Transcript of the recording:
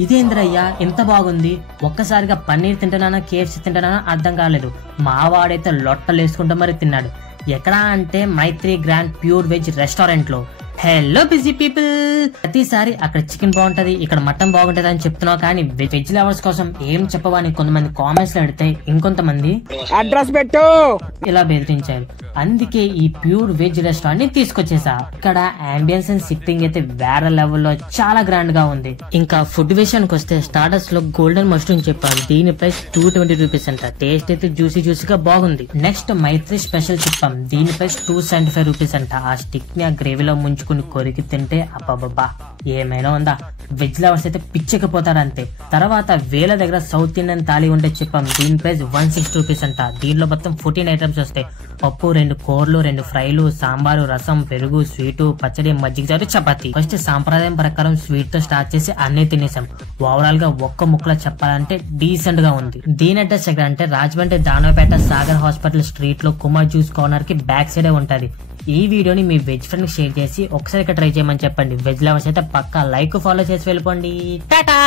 ఇదేంద్రయ్యా ఎంత బాగుంది. ఒక్కసారిగా పన్నీర్ తింటున్నానా కేఎఫ్సి తింటున్నానా అర్థం కాలేదు. మావాడైతే లొట్టలు వేసుకుంటూ మరి తిన్నాడు. ఎక్కడా అంటే మైత్రి గ్రాండ్ ప్యూర్ వెజ్ రెస్టారెంట్ లో. హలో బిజీ పీపుల్, ప్రతిసారి అక్కడ చికెన్ బాగుంటది ఇక్కడ మటన్ బాగుంటది అని చెప్తున్నావు, కానీ వెజ్ లవర్స్ కోసం ఏం చెప్పవని కొంతమంది కామెంట్స్ లో అడిగితే ఇంకొంతమంది అడ్రస్ పెట్టు ఇలా బెదిరించారు. అందుకే ఈ ప్యూర్ వెజ్ రెస్టారెంట్ ని తీసుకొచ్చేసా. ఇక్కడ అంబియన్స్ అండ్ సిట్టింగ్ అయితే వేరే లెవెల్లో చాలా గ్రాండ్ గా ఉంది. ఇంకా ఫుడ్ విషయానికి వస్తే స్టార్టర్స్ లో గోల్డెన్ మష్రూమ్ చెప్పాను, దీని ప్రైస్ 220 రూపీస్ అంట. టేస్ట్ అయితే జ్యూసీగా బాగుంది. నెక్స్ట్ మైత్రి స్పెషల్ చెప్పాం, దీని ప్రైస్ 275 రూపీస్ అంట. ఆ స్టిక్ ని ఆ గ్రేవీలో ముంచుకుని కొరికి తింటే అబ్బబ్బా ఏమైనా ఉందా. వెజ్ లవర్స్ అయితే పిచ్చెక్కిపోతారు అంతే. తర్వాత వేల దగ్గర సౌత్ ఇండియన్ థాలీ ఉంటే చెప్పాం, దీని ప్రైస్ 160 రూపీస్ అంట. దీనిలో మొత్తం 14 ఐటమ్స్ వస్తాయి. పప్పు, 2 కూరలు, 2 ఫ్రైలు, సాంబారు, రసం, పెరుగు, స్వీటు, పచ్చడి, మజ్జిగ చారు, చపాతి. ఫస్ట్ సాంప్రదాయం ప్రకారం స్వీట్ తో స్టార్ట్ చేసి అన్ని తినేసాం. ఓవరాల్ గా ఒక్క ముక్కలో చెప్పాలంటే డీసెంట్ గా ఉంది. దీని అడ్రస్ ఎక్కడ అంటే రాజమండ్రి దానవపేట సాగర్ హాస్పిటల్ స్ట్రీట్ లో కుమార్ జ్యూస్ కార్నర్ కి బ్యాక్ సైడే ఉంటది. ఈ వీడియోని మీ వెజ్ ఫ్రెండ్ కి షేర్ చేసి ఒకసారి ఇక్కడ ట్రై చేయమని చెప్పండి. వెజ్ లవర్స్ అయితే పక్కా లైక్ ఫాలో చేసి వెళ్ళిపోండి. టాటా.